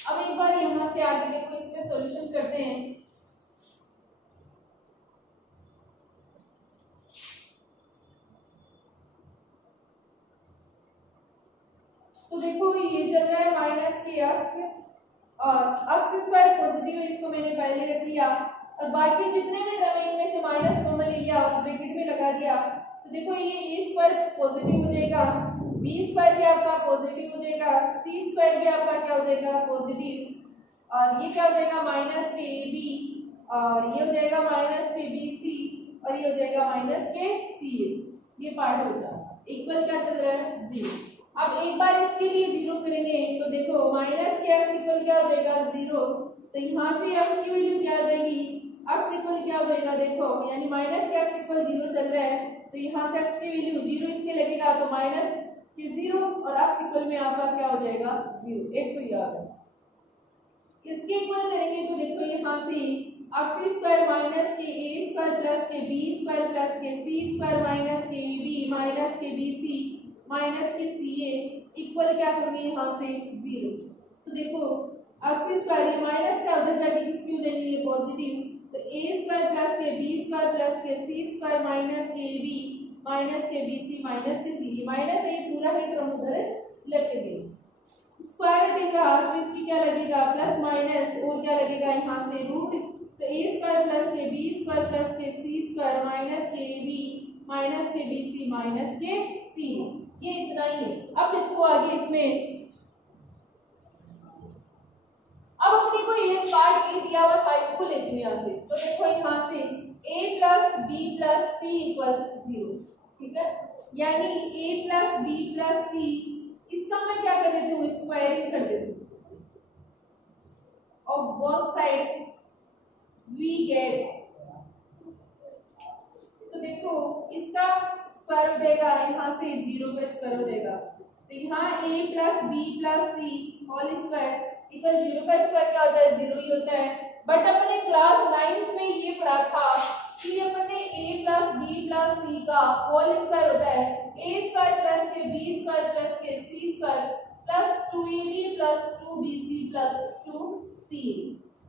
अब एक बार यहाँ से आगे देखो इसमें सॉल्यूशन करते हैं। तो देखो ये चल रहा है माइनस के x, और x स्क्वायर पॉजिटिव है, इसको मैंने पहले रख लिया, और बाकी जितने भी टर्म है इनमें से माइनस कॉमन ले लिया और ब्रैकेट में लगा दिया। तो देखो ये a स्क्वायर पॉजिटिव हो जाएगा, b स्क्वायर भी आपका पॉजिटिव हो जाएगा, c स्क्वायर भी आपका क्या हो जाएगा पॉजिटिव, और ये क्या हो जाएगा माइनस के ab, और ये हो जाएगा माइनस के bc, और ये हो जाएगा माइनस के ca, ये पार्ट हो जाएगा। इक्वल क्या चल रहा है 0। अब एक बार इसके लिए 0 करेंगे तो देखो माइनस के x इक्वल क्या हो जाएगा 0, तो यहाँ से x की वैल्यू क्या आ जाएगी, x इक्वल क्या हो जाएगा देखो, यानी माइनस के x इक्वल 0 चल रहा है, तो यहाँ से x की वैल्यू 0 इसके लगेगा तो माइनस के 0, और x इक्वल में आपका क्या हो जाएगा 0, एक तो याद है। इसके इक्वल करेंगे तो देखो यहाँ से x स्क्वायर माइनस के a square plus k b square plus k c square minus k ab minus k bc minus k ca equal क्या करेंगे यहाँ से 0। तो देखो x स्क्वायर ये माइनस का उधर जाके किसकी हो जाएंगे ये पॉजिटिव, तो a square plus k b square plus k c square minus k ab minus k bc minus के c, माइनस ये पूरा ही टर्म उधर लग गए, स्क्वायर हटेगा तो इसकी क्या लगेगा प्लस माइनस, और क्या लगेगा यहाँ से रूट, तो a square plus k b square plus k c square minus k ab minus k bc minus के c, ये इतना ही है। अब देखो आगे इसमें, अब अपने को ये पार्ट ए दिया हुआ था इसको लेती हूँ यहाँ से, तो देखो यहाँ से a plus b plus c equal 0, ठीक है। यानी a plus b plus c, इसका मैं क्या कर देती हूँ स्क्वायरिंग कर देती हूँ, और बोथ साइड वी गेट, तो देखो इसका स्क्वायर हो जाएगा यहाँ से 0 का स्क्वायर हो जाएगा, तो यहाँ a plus B plus c whole square equal 0 का स्क्वायर क्या होता है 0 ही होता है। बट अपन ने क्लास 9th में ये पढ़ा था कि अपन ने a plus B plus C का होल स्क्वायर होता है a स्क्वायर प्लस के बी स्क्वायर प्लस के सी square plus 2ab plus 2bc plus 2ca।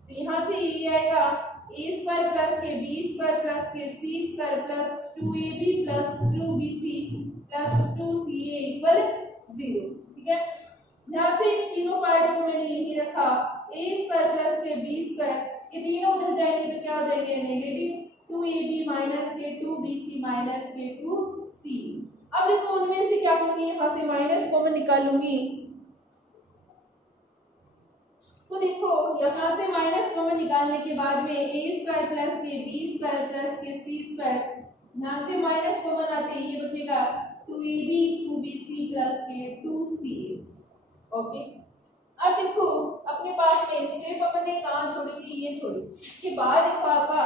तो यहाँ से ये आएगा a स्क्वायर प्लस के बी स्क्वायर प्लस के सी square plus 2ab plus 2bc plus 2ca equal 0। ठीक है, यहाँ से इन तीनों पार्ट को मैंने यही रखा a स्क्वायर प्लस के बी स्क्वायर, ये तीनों उधर जाएंगे तो क्या हो जाएंगे नेगेटिव 2ab माइनस के 2bc माइनस के 2c। अब देखो उनमें से क्या करूंगी यहाँ से माइनस कॉमन निकाल लूंगी। तो देखो यहाँ से माइनस कॉमन निकालने के बाद में a स्क्वायर प्लस के बी स्क्वायर प्लस के सी स्क्वायर, यहाँ से माइनस कॉमन आते ही ये बचेगा 2ab 2bc प्लस के 2ca। ओके, अब देखो अपने पास में स्टेप अपन ने कहाँ छोड़ी थी, ये छोड़ी। इसके बाद देखो आपका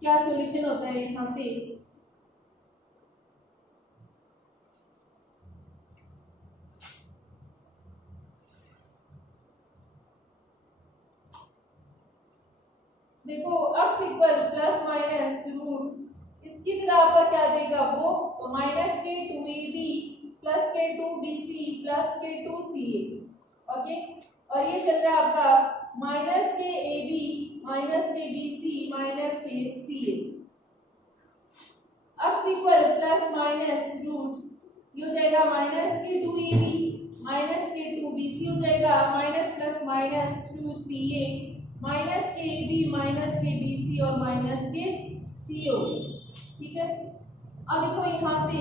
क्या सॉल्यूशन होता है यहाँ से। देखो x equal plus minus root, इसकी जगह आपका क्या आ जाएगा वो तो माइनस के 2ab प्लस के 2bc प्लस के 2ca। ओके, और ये चल रहा है आपका minus k ab minus k bc minus k ca। x equal plus minus root, ये हो जाएगा माइनस के 2ab माइनस के 2bc हो जाएगा minus plus minus 2ca minus k ab minus k bc और माइनस के co। ठीक है, अब देखो यहाँ से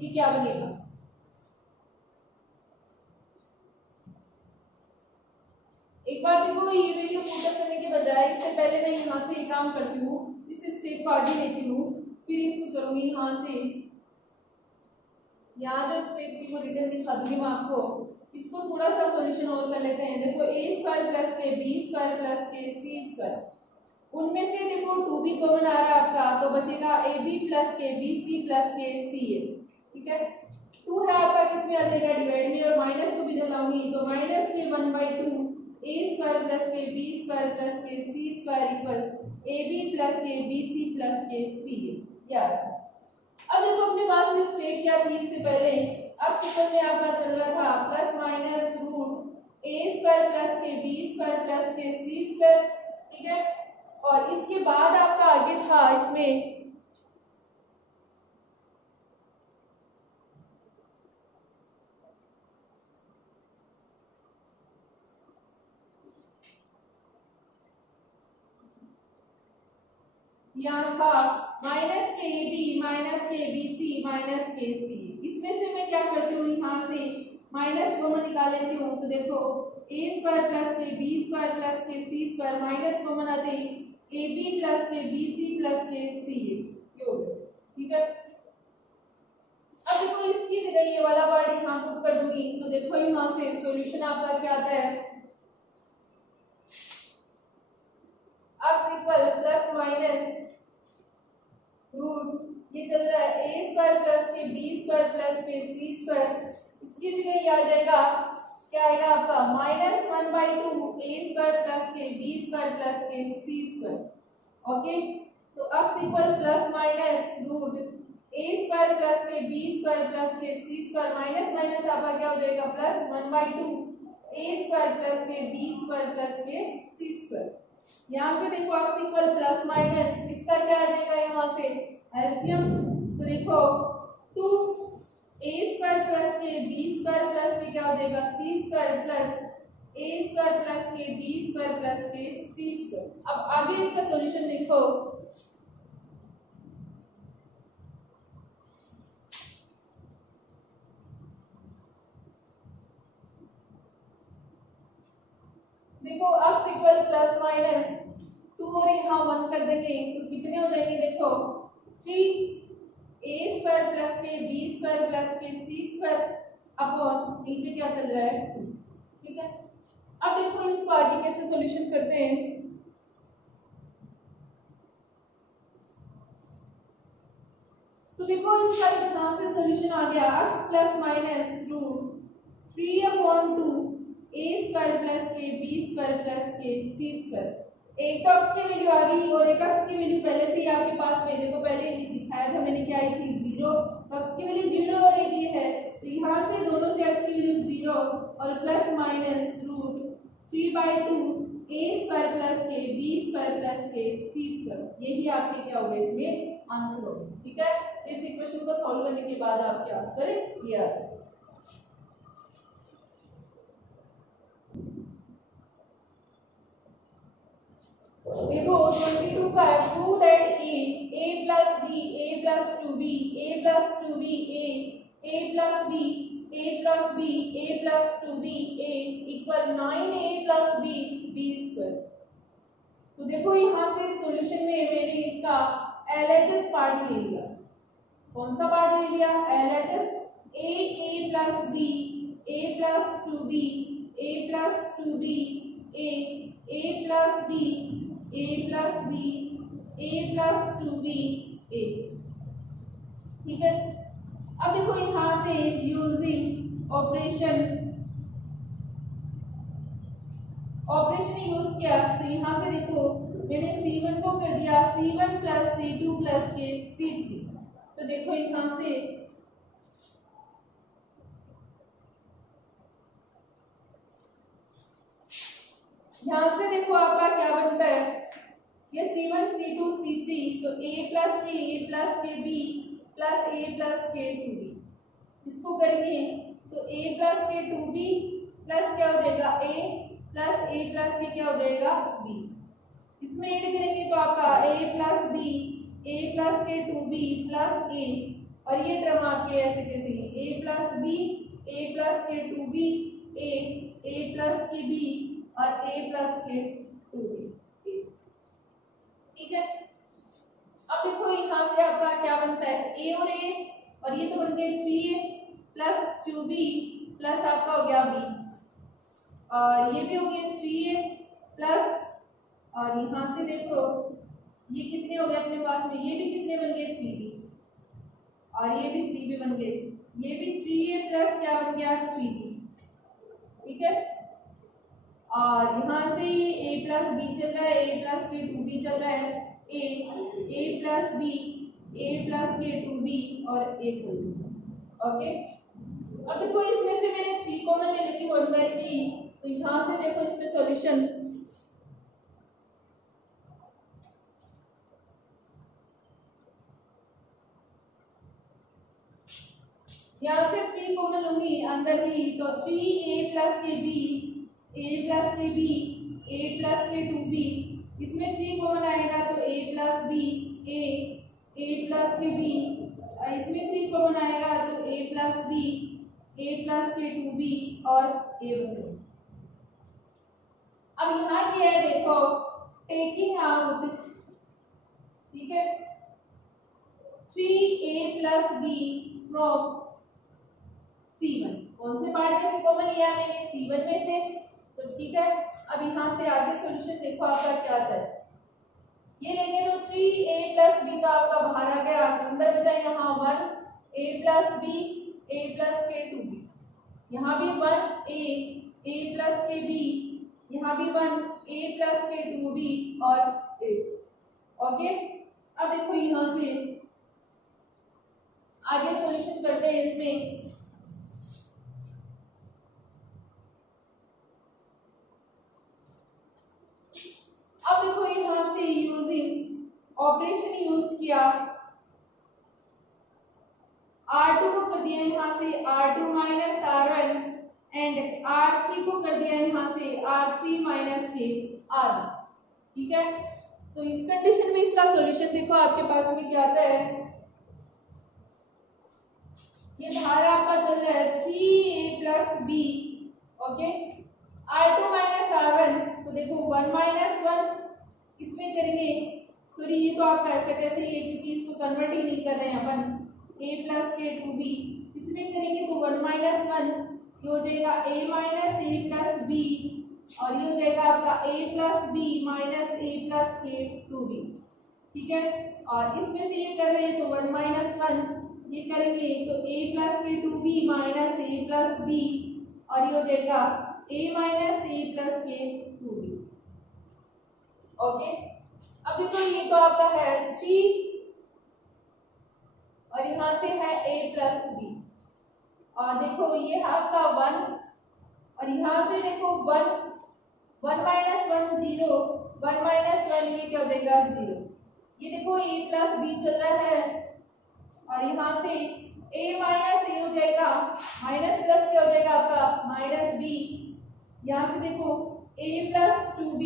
ये क्या बनेगा, एक बार देखो ये वीडियो पूरा करने के बजाय इससे पहले मैं यहाँ से ये काम करती हूँ, इस स्टेप को आगे लेती हूँ, फिर इसको करूंगी यहाँ से। यहाँ जो स्टेप की वो रिटर्न दिखा दूंगी मैं आपको, इसको थोड़ा सा सॉल्यूशन और कर लेते हैं। देखो a स्क्वायर प्लस के बी स्क्वायर प्लस के सी स्क्वायर, उनमें से देखो 2b कॉमन आ रहा है आपका, तो बचेगा ab प्लस के bc प्लस के ca। ठीक है, 2 है आपका किस में आ जाएगा डिवाइड में, और माइनस को भी इधर लाऊंगी तो माइनस के 1/2 a square plus k b square plus k c square equal ab plus के bc प्लस के ca। यार अब देखो अपने पास में स्टेप क्या थी इससे पहले, अब सिंपल में आपका चल रहा था plus minus root a square plus k b square plus k c square. ठीक है, और इसके बाद आपका आगे था इसमें यहाँ था माइनस के बी माइनस के बी सी माइनस के सी। इसमें से मैं क्या करती हूँ यहाँ से माइनस कॉमन निकाल लेती हूँ, तो देखो a स्क्वायर प्लस के बी स्क्वायर प्लस के सी स्क्वायर माइनस कॉमन आते ही ए बी प्लस के बी सी प्लस के सी ये हो गया। ठीक है, अब देखो इसकी जगह ये वाला पार्ट यहाँ पुट कर दूंगी, तो देखो यहाँ से सॉल्यूशन आपका क्या आता है, x equal plus minus root ये चल रहा है a square plus k b square plus k c square, इसकी जगह ये आ जाएगा क्या आएगा आपका minus 1/2 a square plus k b square plus k c square. Okay, तो x equal plus minus root a square plus k b square plus k c square, minus minus आपका क्या हो जाएगा plus 1/2 a square plus k b square plus k c square. यहाँ से देखो x equal plus minus इसका क्या आ जाएगा यहाँ से एलसीएम, तो देखो 2 a square plus k b square plus के क्या हो जाएगा c square plus a square plus k b square plus k c square. अब आगे इसका सॉल्यूशन देखो, देखो x इक्वल प्लस माइनस 2 और यहाँ 1 कर देंगे तो कितने हो जाएंगे, देखो 3 a square plus k b square plus k c square upon नीचे क्या चल रहा है 2। ठीक है, अब देखो इसको आगे कैसे सॉल्यूशन करते हैं। तो तो देखो इसका यहाँ से सॉल्यूशन आ गया x plus minus root 3/2 a square plus के बी स्क्वायर प्लस के सी स्क्वायर। एक तो x की वैल्यू आ गई और एक x की वैल्यू पहले से ही आपके पास में देखो पहले ही दिखाया था मैंने क्या आई थी 0। x की वैल्यू 0 और एक ये है तो यहाँ से दोनों से x की वैल्यू 0 और plus minus root 3/2 a square plus के बी स्क्वायर प्लस के सी स्क्वायर। यही आपके क्या होगा इसमें आंसर होगा। ठीक है, इस इक्वेशन को सॉल्व करने के बाद आपके आंसर ये आ जाएगा। देखो 22 का है prove that a plus b a plus 2b a plus 2b a plus b a plus b a plus 2b a equal 9a plus b b square. तो देखो यहाँ से सॉल्यूशन में मैंने इसका LHS पार्ट ले लिया। कौन सा पार्ट ले लिया? LHS a plus b a plus 2b a plus 2b a plus b a plus b a plus 2b a। ठीक है, अब देखो यहाँ से यूजिंग ऑपरेशन यूज किया तो यहाँ से देखो मैंने C1 को कर दिया C1 प्लस C2 प्लस के C3। तो देखो यहाँ से देखो आपका क्या बनता है ये C1 C2 C3 तो a plus k b plus a plus के 2b। इसको करेंगे तो a प्लस के 2b प्लस क्या हो जाएगा a प्लस a प्लस के क्या हो जाएगा b। इसमें ऐड करेंगे तो आपका a plus b a plus के 2b प्लस a और ये टर्म आपके ऐसे कैसे a plus b a plus के 2b a plus k b और a प्लस के 2b। ठीक है, अब देखो यहाँ से आपका क्या बनता है a और ये तो बन गए 3a प्लस 2b प्लस आपका हो गया b और ये भी हो गए 3a प्लस और यहाँ से देखो ये कितने हो गए अपने पास में ये भी कितने बन गए 3b और ये भी 3b बन गए ये भी 3a प्लस क्या बन गया 3b। ठीक है, और यहाँ से a प्लस b चल रहा है a प्लस के 2b चल रहा है a plus b a plus के 2b और a चल रहा है। ओके, अब देखो इसमें से मैंने 3 कॉमन ले लेती हूँ अंदर की तो यहाँ से देखो इसमें सॉल्यूशन यहाँ से 3 कॉमन लूंगी अंदर की तो 3a plus k b a plus k b a plus के 2b इसमें 3 कॉमन आएगा तो a plus b a plus k b इसमें 3 कॉमन आएगा तो a plus b a plus के 2b और a बचेगा। अब यहाँ क्या है देखो टेकिंग आउट। ठीक है, 3a plus b from C1 कौन से पार्ट में से कॉमन लिया मैंने C1 में से। तो ठीक है, अब यहाँ से आगे सॉल्यूशन देखो आपका क्या आता है ये लेंगे तो 3a प्लस b का आपका बाहर आ गया अंदर बचा यहाँ 1 a plus b a plus के 2b यहाँ भी 1 a प्लस के b यहाँ भी 1 a प्लस के 2b और a। ओके, अब देखो यहाँ से आगे सॉल्यूशन करते हैं इसमें। अब देखो यहाँ से यूजिंग ऑपरेशन यूज किया R2 को कर दिया यहाँ से R2 minus R1 and R3 को कर दिया यहाँ से R3 माइनस के R1। ठीक है, तो इस कंडीशन में इसका सॉल्यूशन देखो आपके पास में क्या आता है ये बाहर आपका चल रहा है 3a plus b। Okay, R2 minus R1 तो देखो 1 माइनस 1 इसमें करेंगे सॉरी ये तो आपका ऐसा कैसे ही है क्योंकि इसको कन्वर्ट ही नहीं कर रहे हैं अपन a प्लस के 2b इसमें करेंगे तो 1 माइनस 1 ये हो जाएगा a minus a plus b और ये हो जाएगा आपका a plus b minus a plus के 2b। ठीक है। और इसमें से ये कर रहे हैं तो 1 माइनस 1 ये करेंगे तो a प्लस के 2b minus a plus b और ये हो जाएगा a माइनस a प्लस के 2b। ओके, अब देखो ये तो आपका है 3 और यहाँ से है a प्लस b और देखो ये है आपका 1 और यहाँ से देखो 1 माइनस 1 0 1 माइनस 1 ये क्या हो जाएगा 0। ये देखो a प्लस b चल रहा है और यहाँ से a माइनस a हो जाएगा माइनस प्लस क्या हो जाएगा आपका माइनस b। यहाँ से देखो a प्लस 2b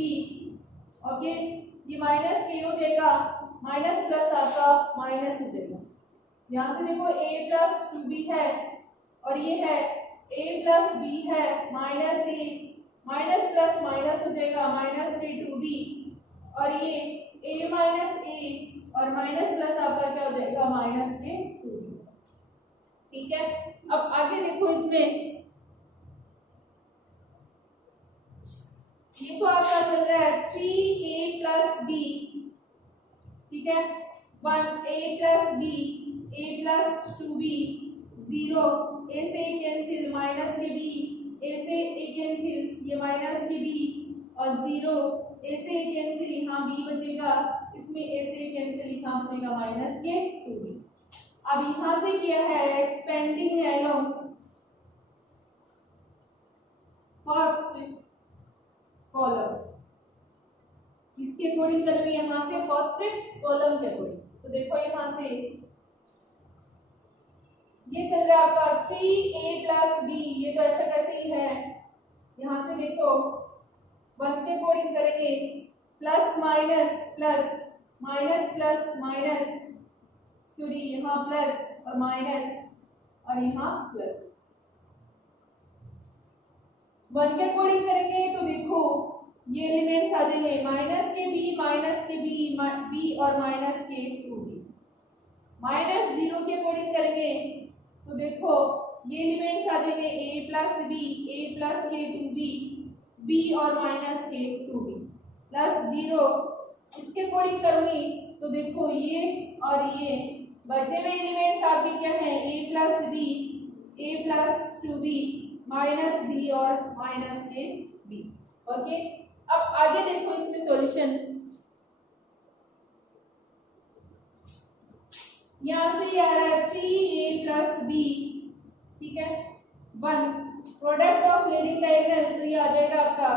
ओके ये माइनस के हो जाएगा माइनस प्लस आपका माइनस हो जाएगा। यहाँ से देखो a प्लस 2b है और ये है a प्लस b है minus a minus plus minus हो जाएगा माइनस के 2b और ये a माइनस a और माइनस प्लस आपका क्या हो जाएगा माइनस के 2b। ठीक है, अब आगे देखो इसमें ये तो आपका चल रहा है 3a प्लस b। ठीक है, 1a plus b a plus 2b 0 a से a कैंसिल माइनस के b a से a कैंसिल ये माइनस के b और 0 a से a कैंसिल यहाँ b बचेगा इसमें a से a कैंसिल यहाँ बचेगा माइनस के 2b। अब यहाँ से किया है एक्सपेंडिंग अलोंग फर्स्ट कॉलम किसके अकॉर्डिंग करेंगे यहाँ से फर्स्ट कॉलम के अकॉर्डिंग। तो देखो यहाँ से ये चल रहा है आपका 3a प्लस b ये तो ऐसा कैसे ही है। यहाँ से देखो 1 के अकॉर्डिंग करेंगे plus minus plus minus plus minus sorry यहाँ प्लस और माइनस और यहाँ प्लस। 1 के अकॉर्डिंग करेंगे तो देखो ये एलिमेंट्स आ जाएंगे माइनस के b और माइनस के 2b। माइनस 0 के अकॉर्डिंग करेंगे तो देखो ये एलिमेंट्स आ जाएंगे a प्लस के 2b b और माइनस के 2b प्लस 0। इसके अकॉर्डिंग करूंगी तो देखो ये और ये बचे हुए एलिमेंट्स आपके क्या हैं a plus 2b minus b और माइनस के b। ओके, अब आगे देखो इसमें सॉल्यूशन यहाँ से आ रहा है 3a प्लस b। ठीक है, 1 प्रोडक्ट ऑफ लीडिंग डायगोनल तो ये आ जाएगा आपका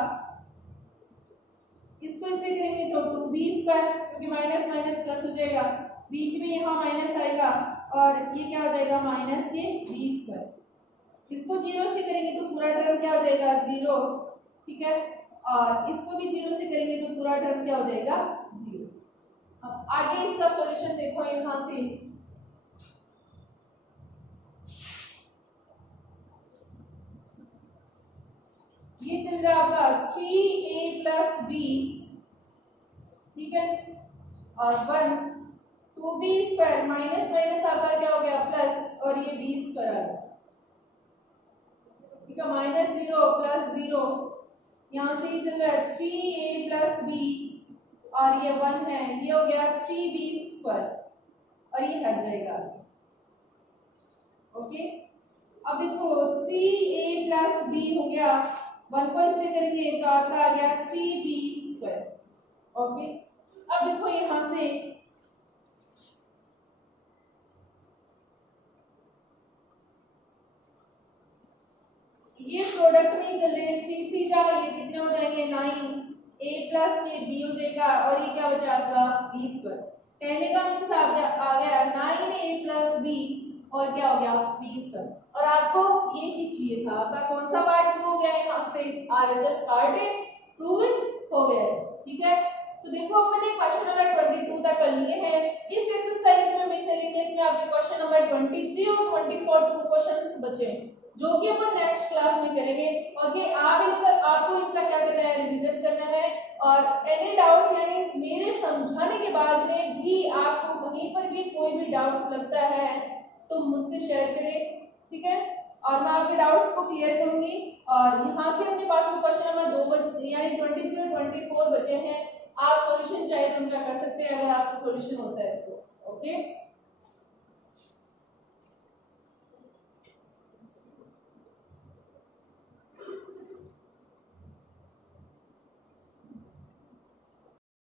इसको इससे करेंगे तो 2b स्क्वायर क्योंकि माइनस माइनस प्लस हो जाएगा बीच में यहाँ माइनस आएगा और ये क्या हो जाएगा माइनस के b स्क्वायर। इसको 0 से करेंगे तो पूरा टर्म क्या हो जाएगा 0। ठीक है, और इसको भी 0 से करेंगे तो पूरा टर्म क्या हो जाएगा 0। अब आगे इसका सॉल्यूशन देखो यहाँ से ये चल रहा है आपका 3a प्लस b। ठीक है, और 1 2b स्क्वायर माइनस माइनस आपका क्या हो गया प्लस और ये b स्क्वायर आ गया। ठीक है, माइनस 0 प्लस 0 यहाँ से ये चल रहा है 3a प्लस b और ये 1 है ये हो गया 3b स्क्वायर और ये हट जाएगा। ओके, अब देखो 3a प्लस b हो गया 1 को इससे करेंगे तो आपका आ गया 3b स्क्वायर। ओके, अब देखो यहाँ से ये प्रोडक्ट में चल रहे हैं 3 3 जा ये कितने हो जाएंगे 9 a प्लस के b हो जाएगा और ये क्या बचा आपका b स्क्वायर। कहने का मीन्स आ गया 9a प्लस b और क्या हो गया b स्क्वायर। और आपको ये ही चाहिए था आपका कौन सा पार्ट प्रूव हो गया है यहाँ से RHS पार्ट प्रूव हो गया है। ठीक है, तो देखो अपने क्वेश्चन नंबर 22 तक कर लिए हैं। इस एक्सरसाइज में मिसलेनियस में आपके क्वेश्चन नंबर 23 और 24 टू क्वेश्चंस बचे हैं जो कि अपन नेक्स्ट क्लास में करेंगे। ओके, आपको इनका क्या करना है रिवीजन करना है और एनी डाउट्स यानी मेरे समझाने के बाद में भी आपको कहीं पर भी कोई भी डाउट्स लगता है तो मुझसे शेयर करें। ठीक है, और मैं आपके डाउट्स को क्लियर करूंगी। और यहाँ से अपने पास में क्वेश्चन नंबर 2 बचे यानी 23 और 24 बचे हैं आप सॉल्यूशन चाहे तो हम क्या कर सकते हैं, अगर आपसे सॉल्यूशन होता है तो। ओके